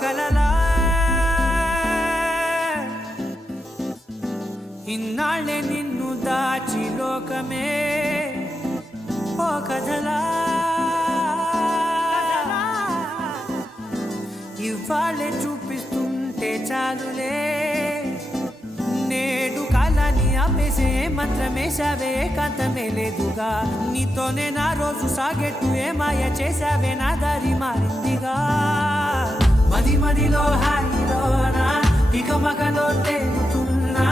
కలలా ఇన్నాళ్ళే నిన్ను దాచి లోకమే ఓ కథలా ఇవాళ్ళే చూపిస్తుంటే చాలులే నేడు కాలాన్ని ఆపేసే మంత్రమేశావే కాంతమే లేదుగా నీతోనే నా రోజు సాగెట్టు ఏ మాయ చేశావే నా దారి మారిందిగా మది మదిలో హాయిలోనా ఇక మగలో తేలుతున్నా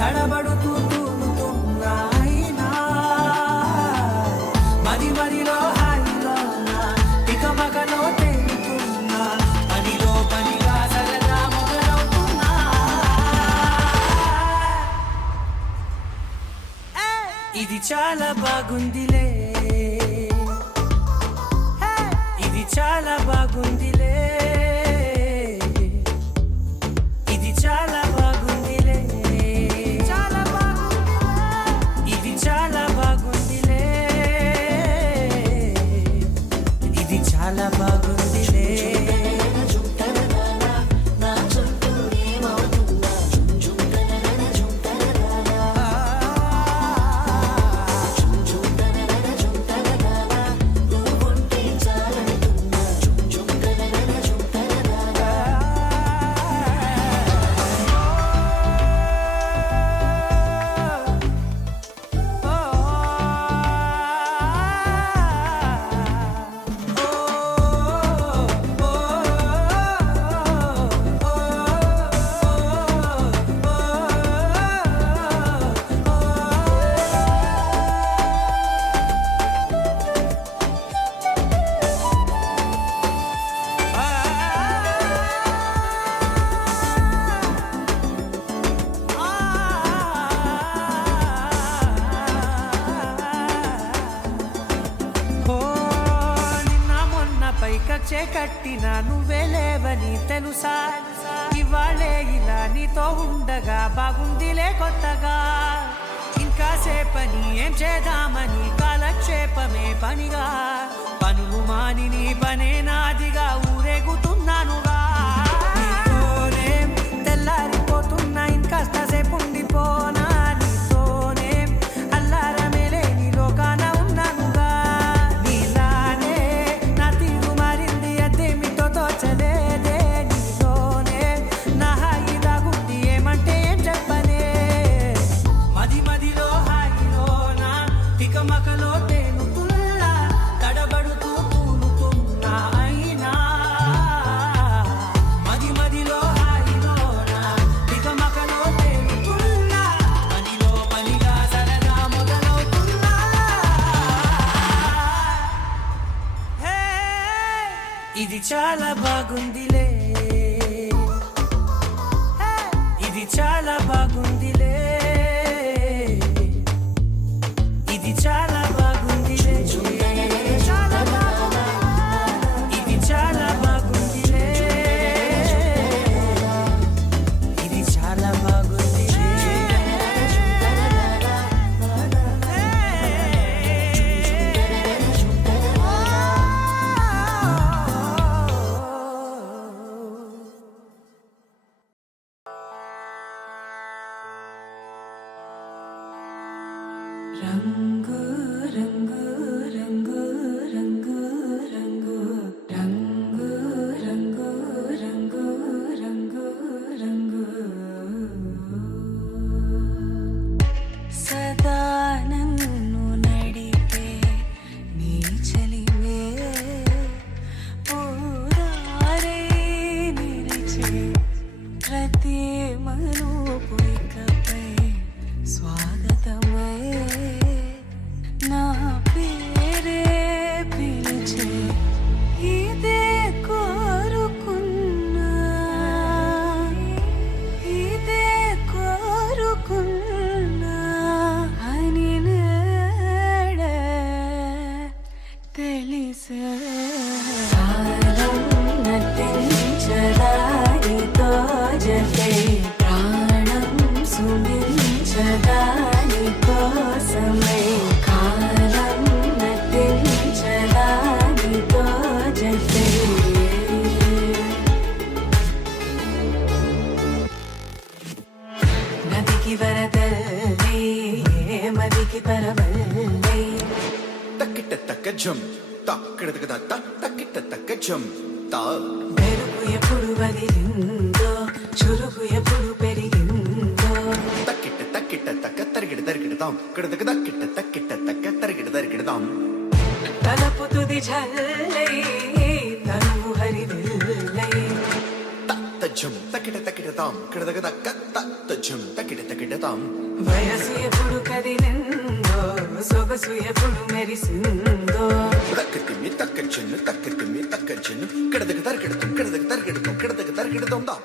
తడబడుతూ తూలుతున్నా అయినా మది మదిలో హాయిలోనా ఇక మగలో తేలుతున్నా పనిలో పనిగా సరదా మొదలవుతున్నా ఇది చాలా బాగుందిలే ఇది చాలా బాగుందిలే కట్టినా నువ్వే లేవని తెలుసా ఇవాళే ఇలా నీతో ఉండగా బాగుందిలే కొత్తగా ఇంకా సేపని ఏం చేద్దామని కాలక్షేపమే పనిగా పనులు మాని నీ పనే నాదిగా ఊరేగుతున్నానుగా నీతోనే తెల్లారిపోతున్నా ఇంకాస్త సేపు ఉండిపోనా నీతోనే అల్లారమే లేని లోకాన ఉన్నానుగా నీలానే నా తీరు మారింది అదేమిటో తోచలేదే నీతోనే నా హాయి దాగుంది ఏమంటే ఏం చెప్పనే మది మదిలో హాయిలోనా తికమకలో తేనుతుల్లా తడబడుతూ తూలుతున్నా అయినా మది మదిలో హాయిలోనా తికమకలో తేనుతుల్లా పనిలో పనిగా సరదా మొదలవుతున్నా హే ఇది చాలా బాగుందిలే ఇది చాలా బాగుందిలే ఇది చాలా బాగుందిలే చాలా బాగుంది ఇది చాలా బాగుందిలే ఇది చాలా బాగుందిలే రంగు రంగు రంగు రంగు రంగు రంగు రంగు రంగు రంగు రంగు సదా నన్ను నడిపే నీ చలివే పూరారే నిలిచే ప్రతి మలుపు ఇకపై స్వాగతమై నా పేరే పిలిచే ఇదే కోరుకున్నా ఇదే కోరుకున్నా అని నేడే తెలిసే కాలం నటించడానితో జతే ప్రాణం సుమించదాని కోసమై కాలం నటించడానితో జతే నదికి వరదల్లి మదికి పరవల్లి తక్కిట తక్క జం తక్కిట తక్కిట తక్క జం తా మెరుపు ఎప్పుడు వదిలిందో చురుకు ఎప్పుడు పెరిగిందో తక్కిట తక్కిట తక్క తరిగిడ తరిగిడదాం కిడదక తక్కిట తక్కిట తక్క తరిగిడ తరిగిడదాం తలపు తుది జల్లై తనువు హరివిల్లై తత్త జం తక్కిట తక్కిడదాం కిడదక తక్క తత్త జం తక్కిట తక్కిడదాం వయసు ఎప్పుడు కదిలిందో సొగసు ఎప్పుడు మెరిసిందో తక్కితిమ్మి తక్క చెన్ను తక్కితిమ్మి తక్క చెన్ను కిడదక తరిగిడదాం కిడదక తరిగిడదాం కిడదక తరిగిడదాం దా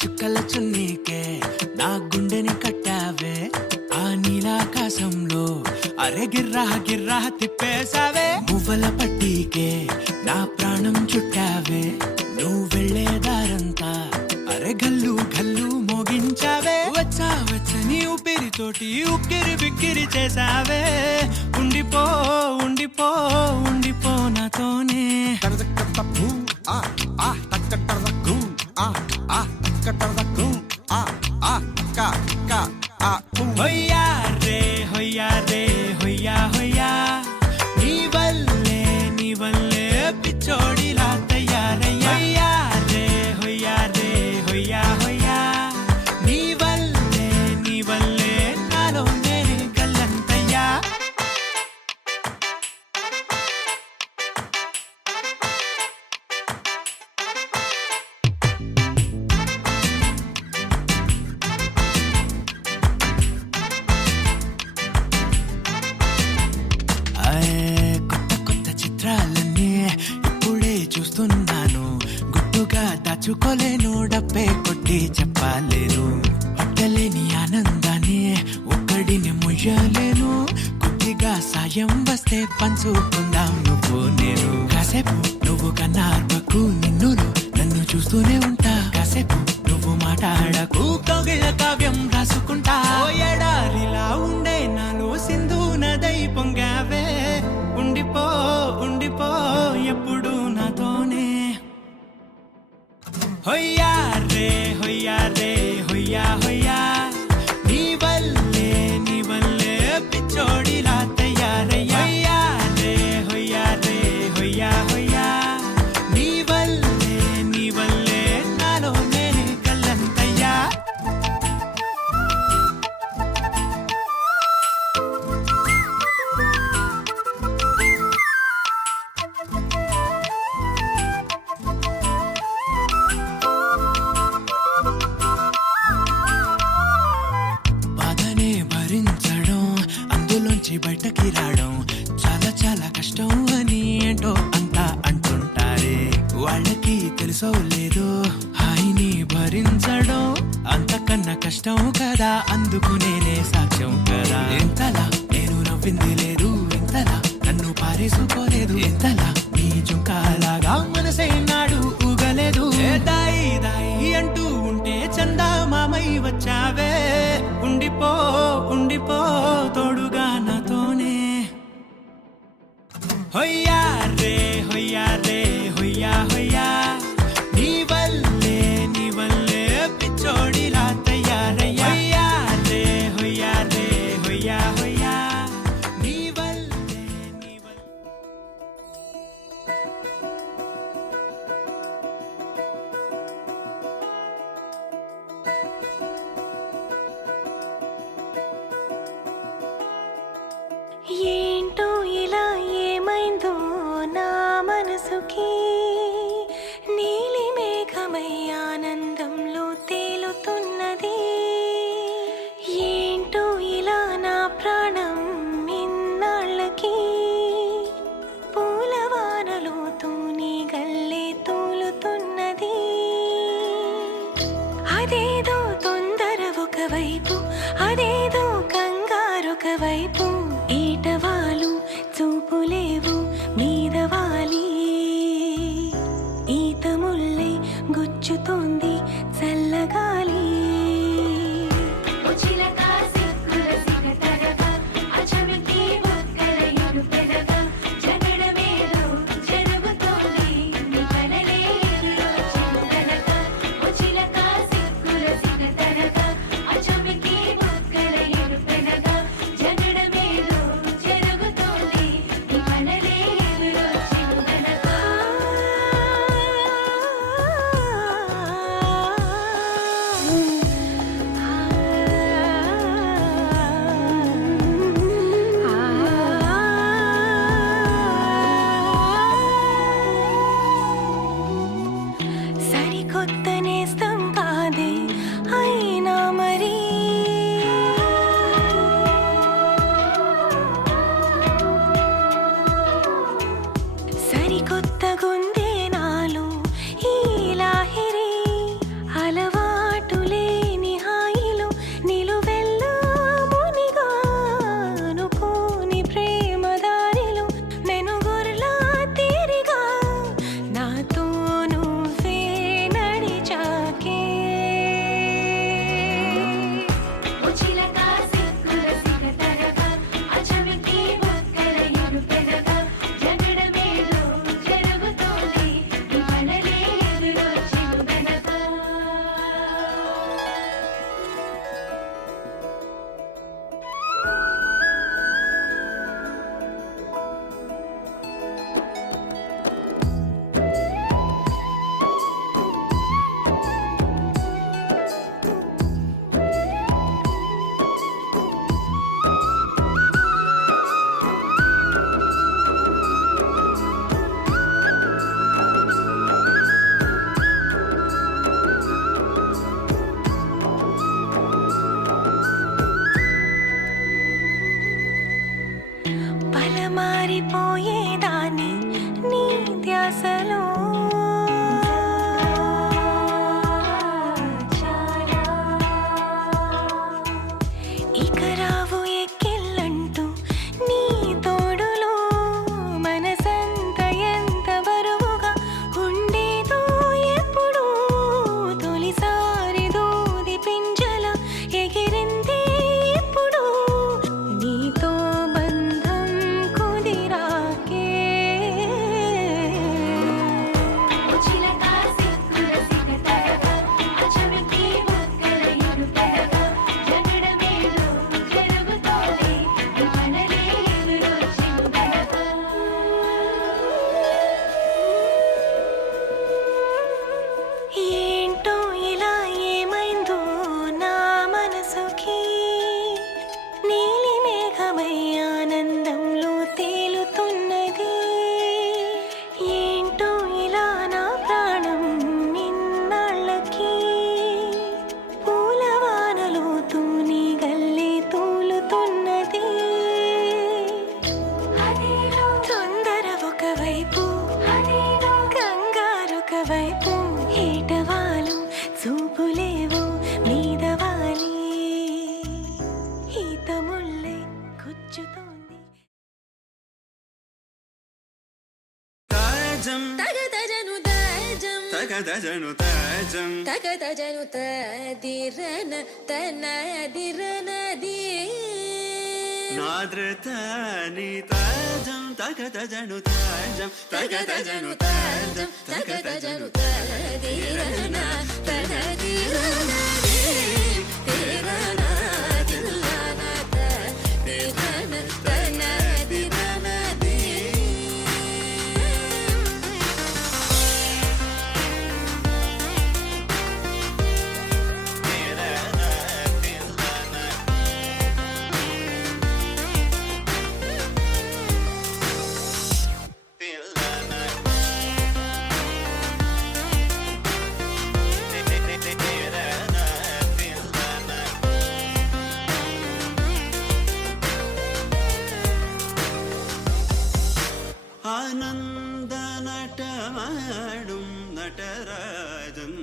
చుక్కల చున్నీకే నా గుండెని కట్టావే ఆ నీలాకాశంలో అరే గిర్రా గిర్రా తిప్పేశావే మువ్వల పట్టీకే నా ప్రాణం చుట్టావే నువ్వు వెళ్లే దారంతా అరే గల్లు గల్లు మోగించావే వచ్చా వచ్చని ఊపిరితోటి ఉక్కిరి బిక్కిరి చేసావే ఉండిపో ఉండిపో ఉండిపో నాతోనే హొయ్యా రే హొయ్యా రే హొయ్యా హొయ్యా నీ వల్లే పిచ్చోడిలా తయారయ్యా హొయ్యా రే హొయ్యా హొయ్యా నీ వల్లే నాలో నేనే గల్లంతయ్యా కొత్త చిత్రాలన్నీ ఇప్పుడే చూస్తున్నాను గుట్టుగా దాచుకోలేను డబ్బే కొట్టి చెప్పలేను పట్టలేని ఆనందాన్ని ఒక్కడిని ముయ్యలేను కొద్దిగా సాయం వస్తే పంచుకుందాం నువ్వు నేను కాసేపు నువ్వు కన్నార్పకు నిన్నులు నన్ను చూస్తూనే ఉంటా కాసేపు నువ్వు మాట్లాడకు కౌగిళ్ళ కావ్యం రాసుకుంటా ఎడారిలా ఉండే నాలో సింధు నదై పొంగావే ఉండిపో ఉండిపో ఎప్పుడు నాతోనే హొయ్యా రే హొయ్యా రే హొయ్యా హొయ్యా నీ వల్లే పిచ్చోడిలా తయారయ్యా హొయ్యా రే హొయ్యా హొయ్యా నీ వల్లే నాలో నేనే కల్లంతయ్యా నీకి తెలుసో లేదో హాయిని భరించడం అంతకన్నా కష్టం కదా, అందుకు నేనే సాక్ష్యం కదా. ఎంతలా నేను నవ్వింది లేదు, ఎంతలా నన్ను పారేసుకోలేదు, ఎంతలా నీ జుంకాలాగా మనసైనాడు ఊగలేదు. దాయి దాయి అంటూ ఉంటే చందా మామై వచ్చావే, ఉండిపో ఉండిపో తోడుగా నాతోనే. హొయ్యా రే హొయ్యా రే హొయ్యా హొయ్యా, నీ వల్లే పిచ్చోడిలా తయారయ్యా. హొయ్యా రే హొయ్యా రే హొయ్యా హొయ్యా, నీ వల్లే ఏంటో ఇలా ఏమైందో నా మనసుకి, నీలి మేఘమై ఆనందంలో తేలుతున్నది. ఏంటో ఇలా నా ప్రాణం ఇన్నాళ్ళకి పూలవానలో తూని గల్లే తూలుతున్నది. అదేదో తొందర ఒకవైపు, అదేదో కంగారొకవైపు, ఈటవాలు చూపులేవు మీదవాలి, ఈత ముల్లై గుచ్చుతోంది చల్లగాలి. సరికొత్త నేస్తం కాదే అయినా మరి, సరికొత్త గుందే నాలో ఈ లాహిరి, అలవాటు లేని హాయిలో నిలువెల్లా మునిగా అనుకోని ప్రేమ దారిలో మెనుగుర్లా తీరిగా నాతో నువ్వే నడిచాకే. వైపు ఏటవాలు చూపులేవు మీదవాలి ఈతముళ్ళే గుచ్చుతోంది. తాజం తగదజను తాజం తగదజను తాజం తగదజను తదిరన తనదిరనది నాద్రతాని తాజం తగదజను తాజం తగదజను తాజం తగదజను తదిరన తనదిరనది తిరన తిల్లన తదిరన తనదిరనది ആനന്ദ നടമാടും നടരാജൻ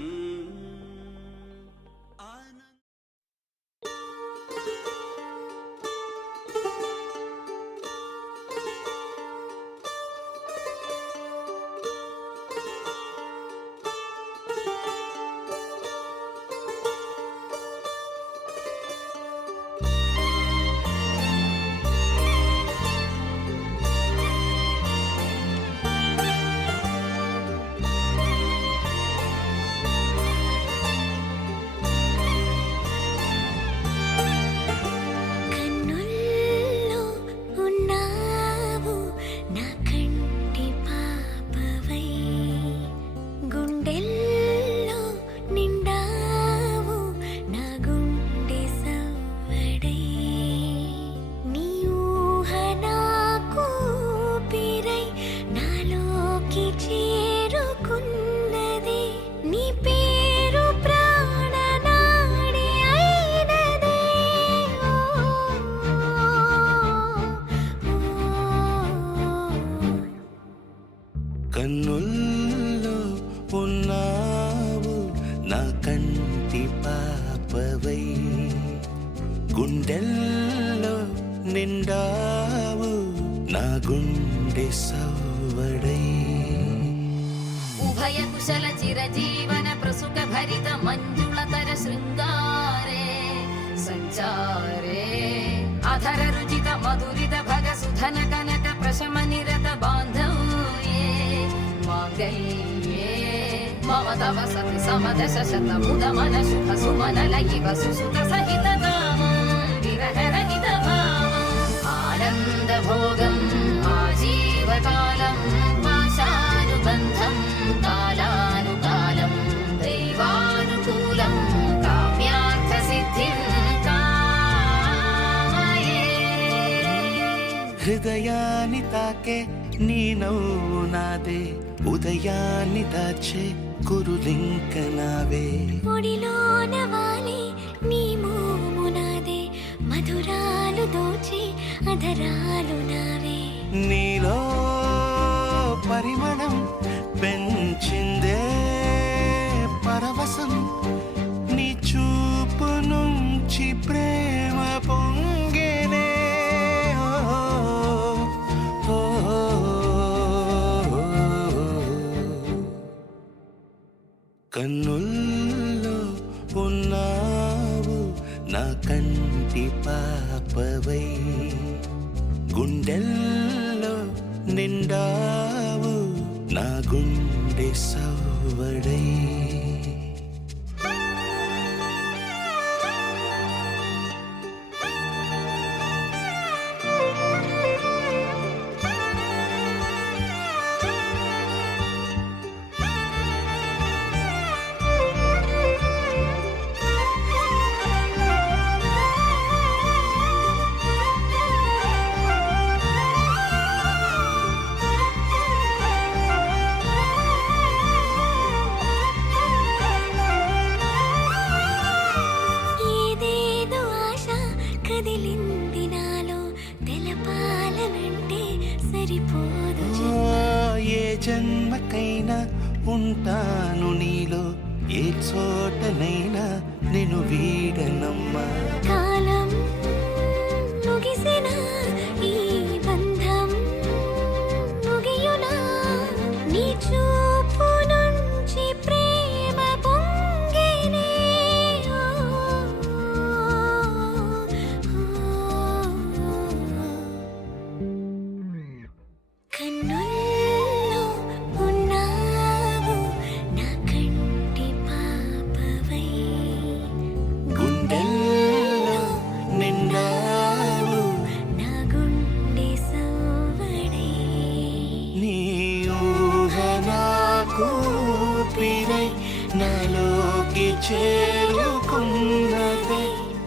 కన్నుల్లో ఉన్నావు నా కంటి పాపవై గుండెల్లో నిండావు నా గుండె సవ్వడై నీ ఊహ నాకు ఊపిరై నాలోకి చేరుకున్నది నీ పేరు ప్రాణనాడి అయినదే కన్నుల్లో ఉన్నావు నా కంటి పాపవై గుండెల్లో నిండావు నా గుండె సవ్వడై ఉభయ కుశల చిరజీవన ప్రసుక భరిత మంజుళతర శృంగారే సంచారే అధర రుచిత మధురిత భగ సుధన కనక ప్రశమ నిరత బాంధవ్యే మాంగళ్యే మమ తవ సతి సమదశ శత ముద మన శుభ సుమన లయివ సుసుత సహిత విరహ రహిత భావం ఆనంద భోగం ఆజీవకాలం పాశానుబంధం కాలానుకాలం దైవానుకూలం కామ్యార్థ సిద్ధిం కామయే హృదయాన్ని తాకే నీ నవ్వు నాదే ఉదయాన్ని దాచే కురులింక నావే ఒడిలోన వాలి నీ మోము నాదే మధురాలు దోచి అధరాలు నావే నీలో పరిమళం పెంచిందే పరవశం నీ చూపు నుంచి ప్రేమ పొంగేనే ఓ, ఓ, ఓ. కన్నుల్లో ఉన్నావు నా కంటి పాపవై గుండెల్లో నిండావు నా గుండె సవ్వడై ఏదేదో ఆశ కదిలింది నాలో తెలపాలనంటే సరిపోదు ఏ జన్మకైనా ఉంటాను నన్ను నీలో ఏ చోటనైనా నేను వీడనమ్మా. కాలం ముగిసిన ఈ బంధం ముగియునా నీ చూపు నుంచి ప్రేమ పొంగేనే కన్నుల్లో ఉన్నావు నా కంటి పాపవై గుండెల్లో నిండావు నా గుండె సవ్వడై నీ ఊహ నాకు ఊపిరై నాలోకి చేరుకున్నదే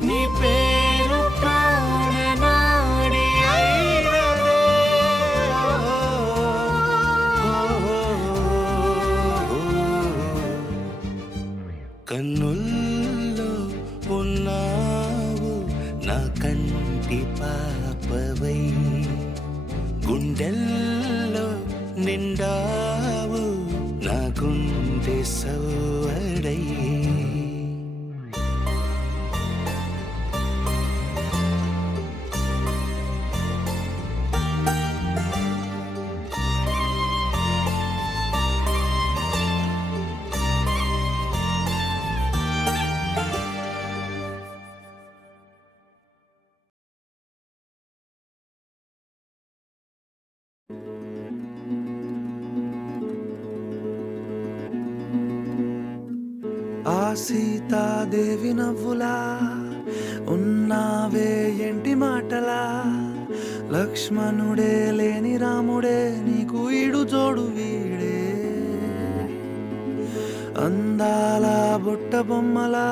నీ పేరు ప్రాణనాడి అయినదే. కన్నుల్లో ఉన్నావు నా కంటి పాపవై గుండెల్లో నిండావు నా గుండె సవ్వడై. ఆ సీతాదేవి నవ్వులా ఉన్నావే ఎంటి మాటలా లక్ష్మణుడే లేని రాముడే నీకు ఈడు జోడు వీడే అందాల బుట్ట బొమ్మలా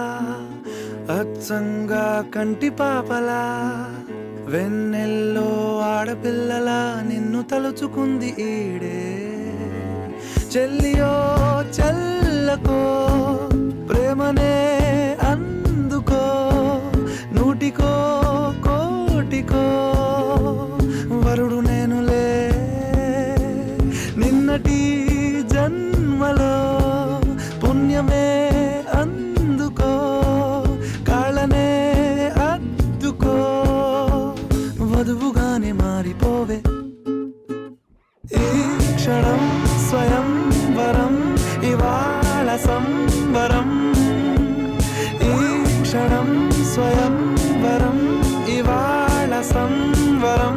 అచ్చంగా కంటి పాపలా వెన్నెల్లో ఆడపిల్లలా నిన్ను తలుచుకుంది ఈడే చెల్లియో చల్లకో ప్రేమనే అందుకో నూటికో కోటికో వరుడు నేనులే నిన్నటి జన్మలో పుణ్యమే అందుకో కాళ్ళనే అద్దుకో వధువుగానే మారిపోవే ఈ క్షణం స్వయం వరం ఇవాళ సంబరం ఈ క్షణం స్వయం వరం ఇవాళ సంవరం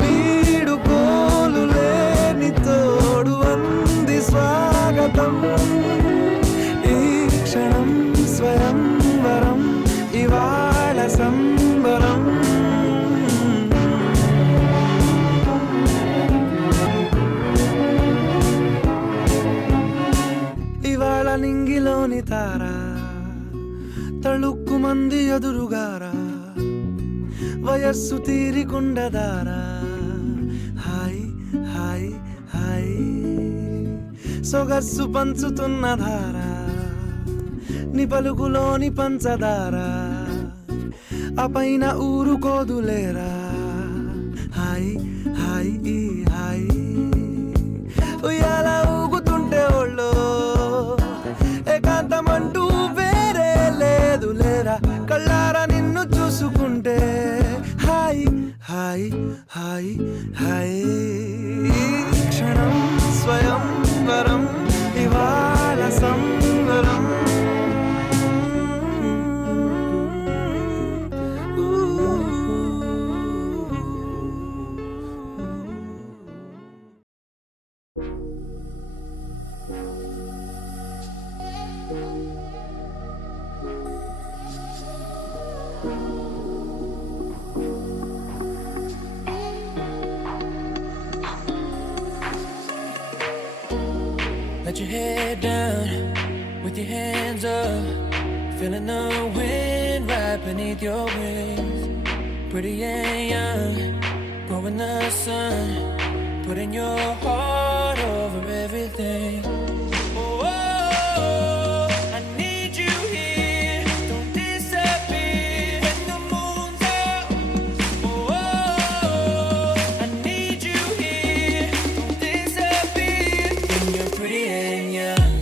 వీడుకోలు లేని తోడు అంది స్వాగతం ఈ క్షణం స్వయం వరం ఇవాళ సంబరం ఇవాళ నింగిలోని తారా తళుక్కు మంది ఎదురుగారా వయస్సు తీరికుండదారా హాయ్ హాయ్ హాయ్ సొగస్సు పంచుతున్న ధారా నీ పలుకులోని పంచదారా ఆ పైన ఊరుకోదులేరా హాయ్ హాయ్ ఈ హాయ్ ఉయ్యాల ఊగుతుంటే ఒళ్ళో ఏకాంతమంటూ వేరే లేదు లేరా కళ్ళారా నిన్ను చూసుకుంటే హాయ్ హాయ్ హాయ్ హాయ్ క్షణం స్వయం వరం ఇవాళ సంవరం Let your head down with your hands up, feeling the wind right beneath your wings. Pretty and young, growing the sun, putting your heart over everything. Oh, I need you here, don't disappear when the moon's out. Oh, I need you here, don't disappear when you're pretty and young.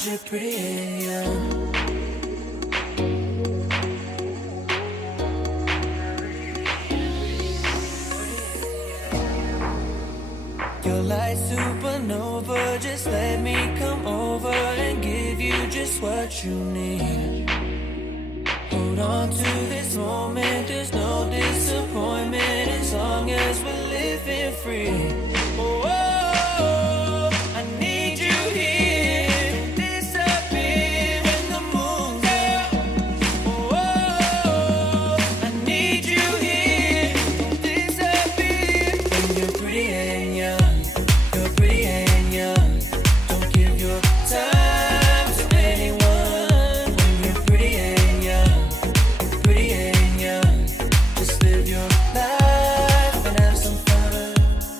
'cause you're pretty and young. You're like supernova, just let me come over and give you just what you need. Hold on to this moment, there's no disappointment as long as we're living free. Oh, I need you here, don't disappear in the moon's out. Oh, I need you here, don't disappear. When you're pretty and young, you're pretty and young. Don't give your time to anyone. When you're pretty and young, pretty and young. Just live your life and have some fun,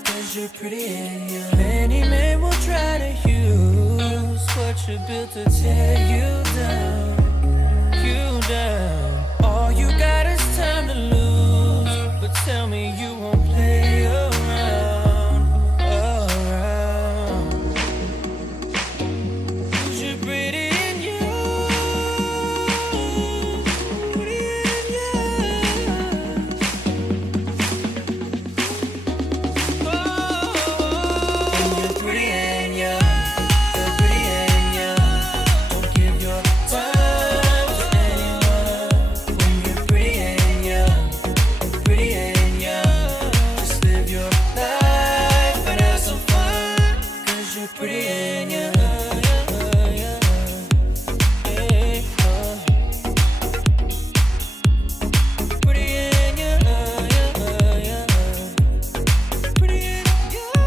'cause you're pretty and young. Many men will try to use what you built to tear you down, you down. All you got is time to lose, but tell me you won't play around, around. 'Cause you're pretty and young, pretty and young. Oh, and you're pretty and young, you're pretty and young. Don't give your time to anyone. When you're pretty and young, pretty and young. Just live your life and have some fun, 'cause you're pretty and young. Hey, pretty and young, pretty and young.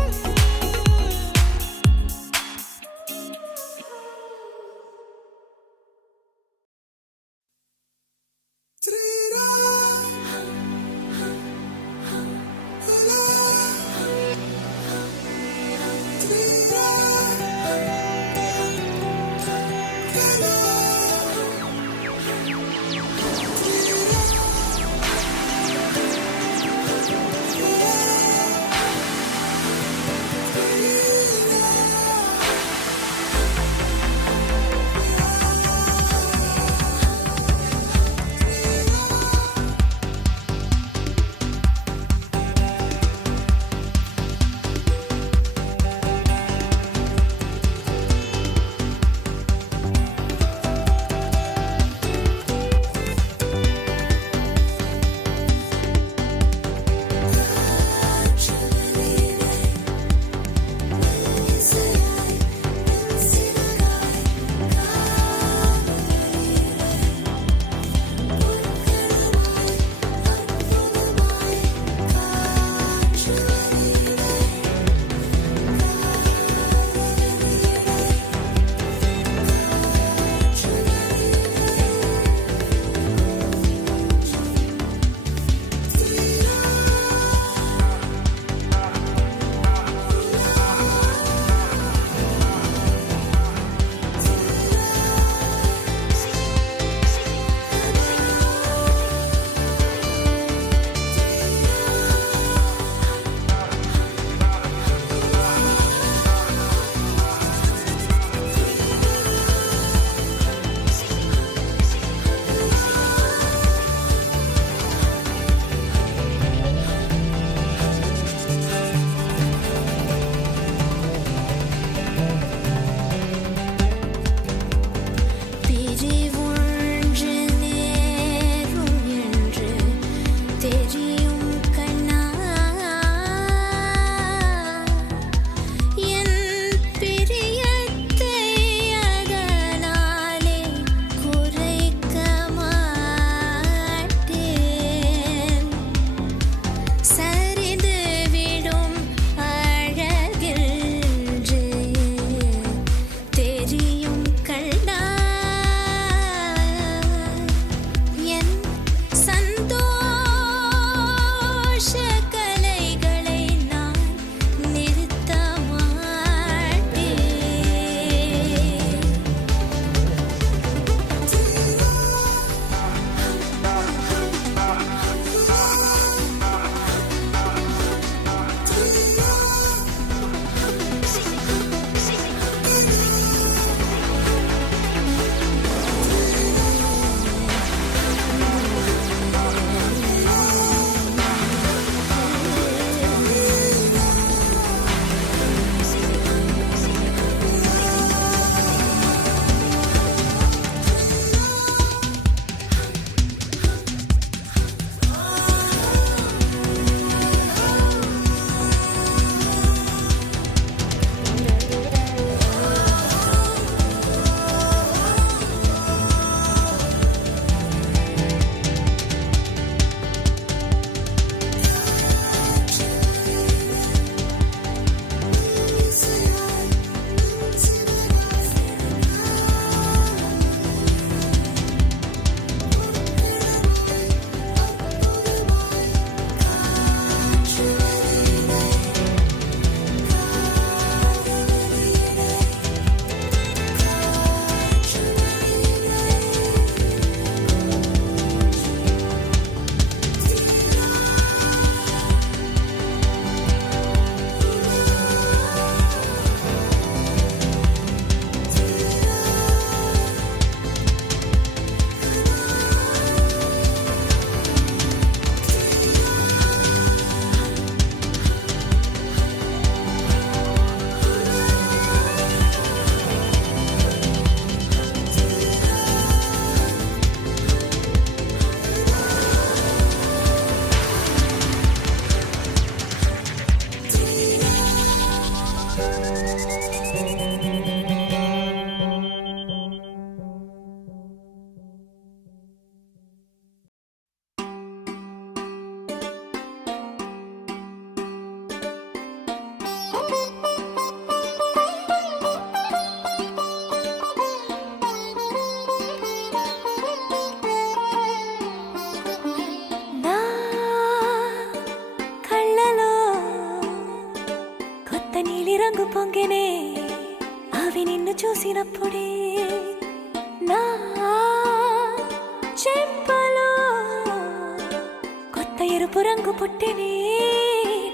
తెలుపు రంగు పుట్టినే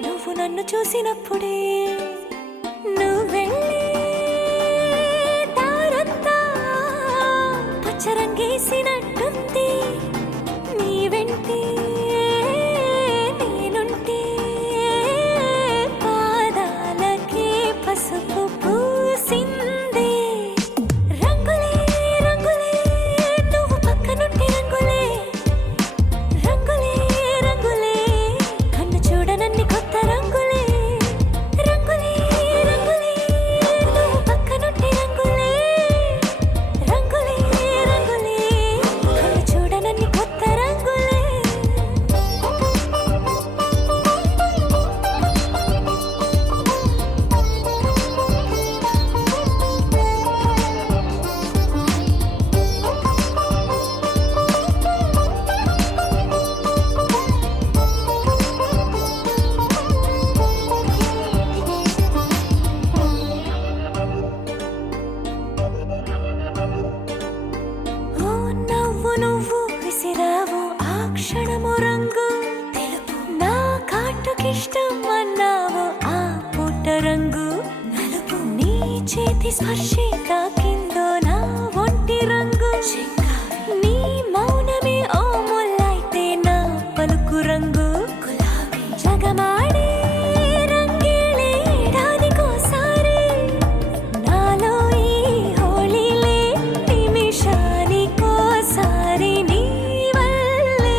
నువ్వు నన్ను చూసినప్పుడే నువ్వెళ్ళే దారంతా పచ్చరంగేసినట్టుంది నీ వెంటే నేనుంటే పాదాలకే పసుపు పూసిందే రంగులే రంగులే నువ్వు పక్కనుంటే రంగులే రంగులే రంగులే కన్ను చూడనన్ని కొత్త రంగులే రంగులే రంగులే నువ్వు పక్కనుంటే రంగులే రంగులే రంగులే కన్ను చూడనన్ని కొత్త రంగులే ఓ నవ్వు నువ్వు విసిరావు ఆ క్షణము రంగు తెలుపు నా కాటుకిష్టం అన్నావు ఆ పూట రంగు నలుపు నీ చేతి స్పర్శే తాకిందో నా ఒంటి రంగు నీ మౌనమే ఓ ముల్లైతే నా పలుకు రంగు గులాబీ జగమాడే రంగేళే ఏడాదికోసారి నాలో ఈ హోళీలే నిమిషానికోసారి నీ వల్లే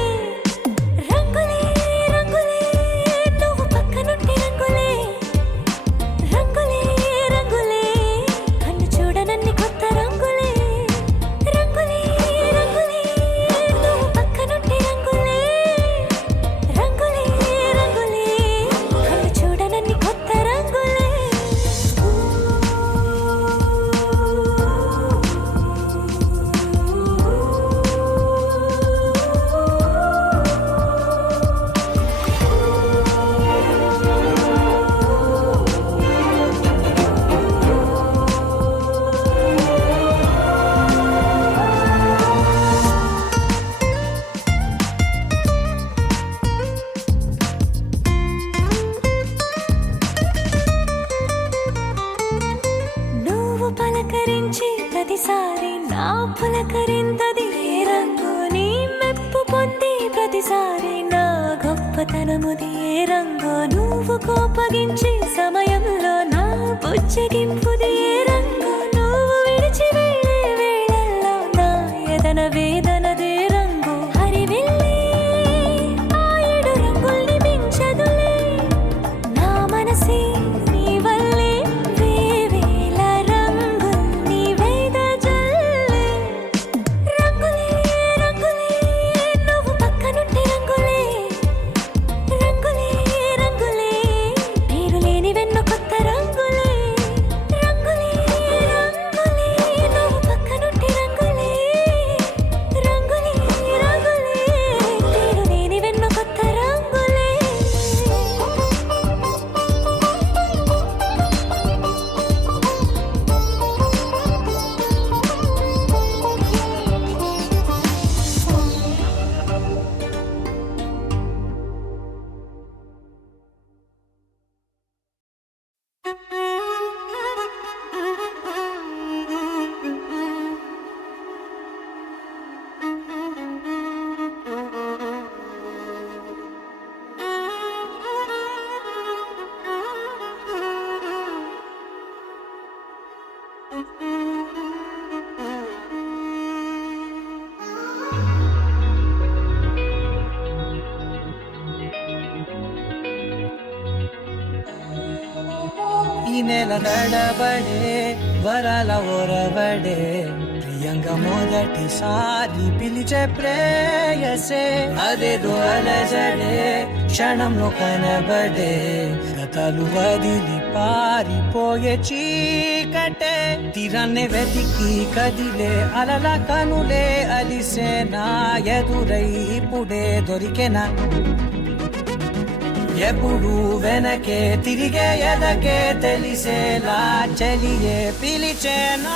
రంగులే రంగులే నువ్వు పక్కనుంటే రంగులే రంగులే రంగులే కన్ను చూడనన్ని కొత్త రంగులే రంగులే రంగులే నువ్వు పక్కనుంటే రంగులే రంగులే రంగులే కన్ను చూడనన్ని కొత్త రంగులే నువ్వు పలకరించి ప్రతిసారి నా పులకరింతది ఏ రంగు నీ మెప్పు పొంది ప్రతిసారి నా గొప్పతనముది ఏ రంగు నువ్వు కోపగించి సమయంలో నా బుజ్జగింపుది ఏ రంగు నువ్వు విడిచి వెళ్ళే వేళల్లో నా ఎదన వేదనదే రంగు హరివిల్లే ఆ ఏడు రంగుల్ని మించదులే నా మనసే నీ వల్లే వేవేల రంగుల్ని వెదజల్లే రంగులే రంగులే నువ్వు పక్కనుంటే రంగులే రంగులే రంగులే పేరు లేని వెన్నో కొత్త రంగులే రంగులే రంగులే నువ్వు పక్కనుంటే రంగులే రంగులే రంగులే పేరు లేని వెన్నో కొత్త రంగులే ఈ నెల నడబడే వరాల ఒరబడే ప్రియంగా మొదటిసారి పిలిచే ప్రేయసే అదేదో అలజడే క్షణంలో కనబడే గతాలు వదిలి పారిపోయే చీకటే తీరాన్నే వెతికి కదిలే అలల కనులే అలిసే నా ఎదురై ఇప్పుడే దొరికెనా ఎప్పుడు వెనకే తిరిగే ఎదకే తెలిసేలా చెలియే పిలిచేనా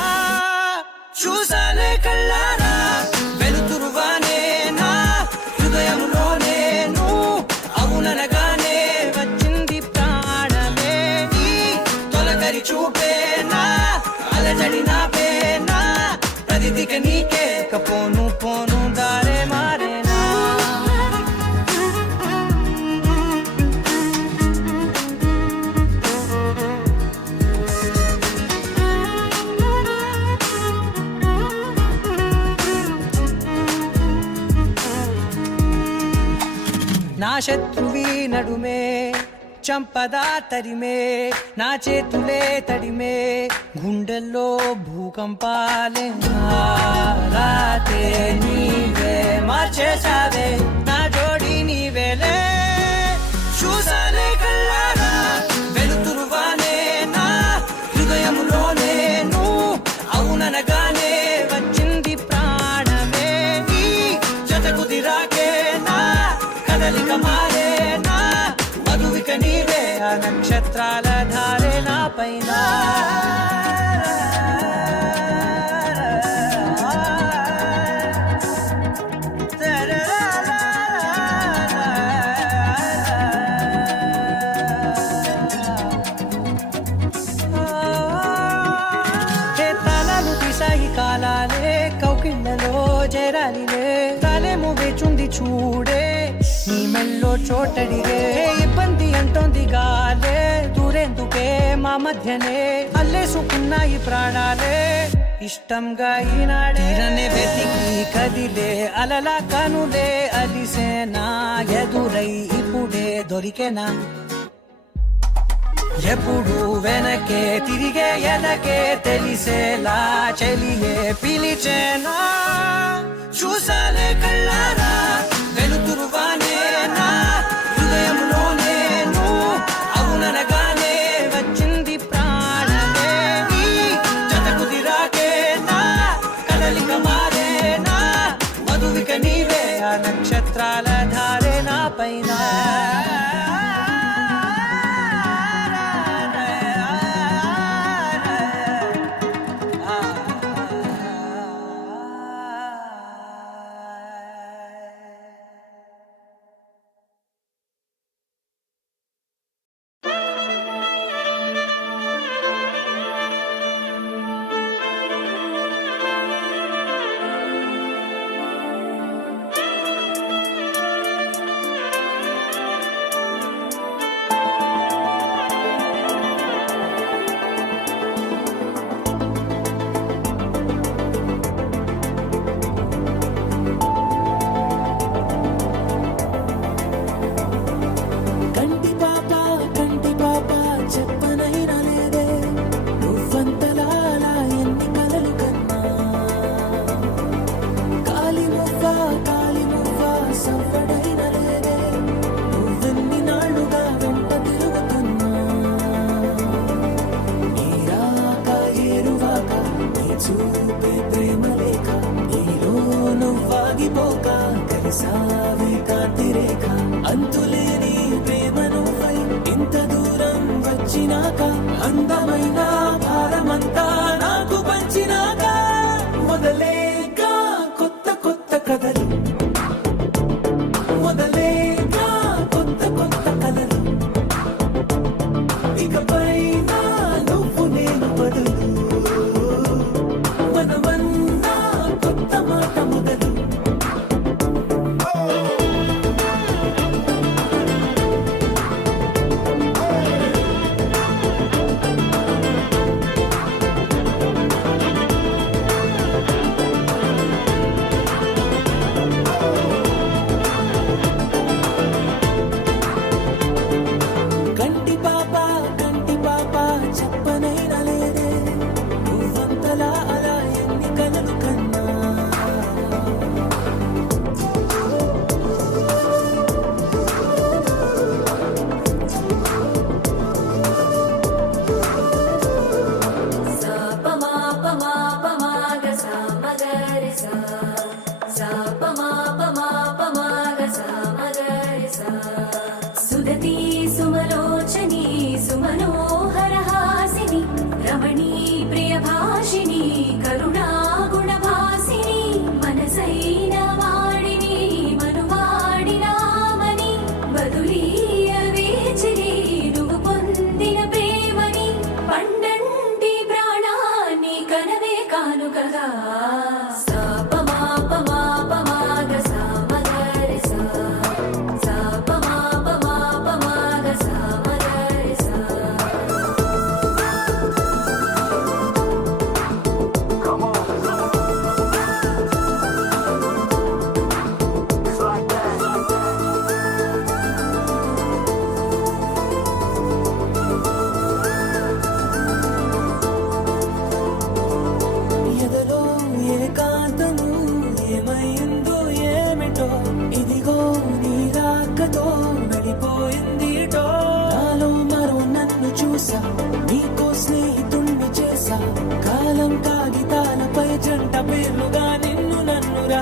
చూసాలే కళ్ళారా వెలుతురువానే నా హృదయంలోనే నువ్వు నీకే కపోను పోను దారే మారేనా నా శత్రువి నడుమే చంపదా తరిమే నా చేతులే తడిమే గుండెల్లో భూకంపాలే రాతే నీవే మార్చేసావే నా జోడి నీవేలే చూసానే కళ్ళారా వెలుతురువానే నా హృదయములోనే నువ్వు అవుననగానే వచ్చింది ప్రాణమే నీ జత కుదిరాకే నా కదలిక మారే నా మధువిక నీవే ఆ నక్షత్రాల ధారే నా పైన కాలాలే కౌకిళ్ళలో చేరాలిలే తాలేమో వేచుంది చూడే నీ మెల్లో చోటడిగే ఇబ్బంది అంటోంది గాలే దూరేందుకే మా మధ్యనే అల్లేసుకున్నాయి ప్రాణాలే ఇష్టంగా ఈనాడే వెతికి కదిలే అలలా కనులే అలిసేనా ఎదురై ఇప్పుడే దొరికేనా ఎప్పుడు వెనకే తిరిగే ఎదకే తెలిసేలా చెలియే పిలిచేనా చూసాలే కళ్ళారా వెలుతురువానే నా హృదయంలోనే నువ్వు అవుననగానే వచ్చింది ప్రాణమే నీ జత కుదిరాకే నా కదలిక మారే నా మధువిక నీవే ఆ నక్షత్రాల ధారే నా పైన అందమైన భారమంతా నాకు పంచినాక మొదలేగా కొత్త కొత్త కథలు మొదలేగా కొత్త కొత్త కథలు ఇకపైన నువ్వు నేను బదులు మనమన్నా కొత్త మాట మొదలు సుదతి సుమలోచని సుమనోహర హాసిని రమణీ ప్రియ భాషిని కరుణా గుణ భాసిని మనసైన వాడిని మనువాడినామని బదులీయ వేచిని నువ్వు పొందిన ప్రేమని పండంటి ప్రాణాన్ని కనవే కానుకగా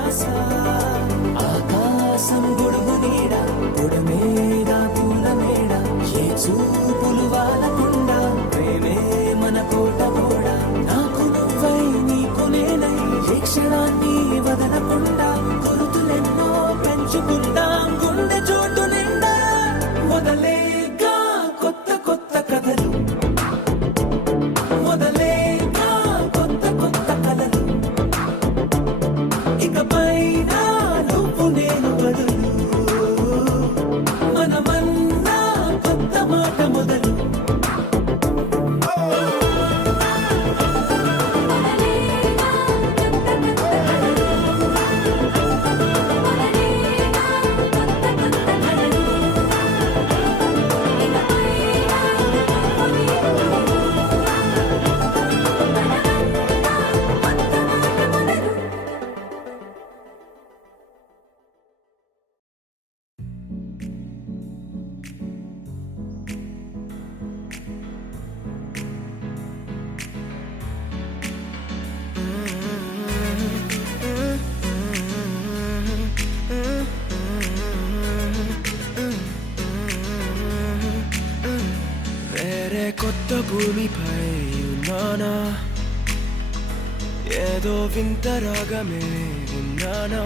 ధ్యాస ఆకాశం గొడుగు నీడ పొడమేడ పూల మేడ ఏ చూపులు వాలకుండా ప్రేమే మన కోట గోడ నాకు నువ్వై నీకు నేనై ఏ క్షణాన్ని వదలకుండా గుర్తులెన్నో పెంచుకుందాం గుండె చోటు నిండా మొదలేగా కొత్త కొత్త కథలు మొదలేగా కొత్త కొత్త కలలు ఇకపైన నువ్వు నేను బదులు మనమన్నా కొత్త మాట మొదలు వేరే కొత్త భూమిపై ఉన్నానా ఏదో వింత రాగమే విన్నానా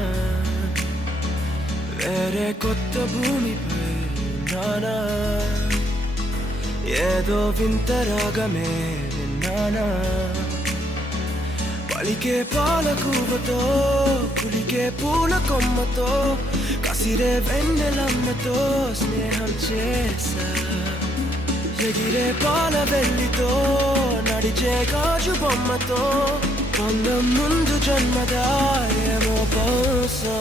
వేరే కొత్త భూమిపై ఉన్నానా ఏదో వింత రాగమే విన్నానా పలికే పాలకూవతో కులికే పూల కొమ్మతో కసిరే వెన్నెలమ్మతో స్నేహం చేసా ఎగిరే పాల వెల్లితో నడిచే గాజు బొమ్మతో కొందం ముందు జన్మదా ఏమో బహుశా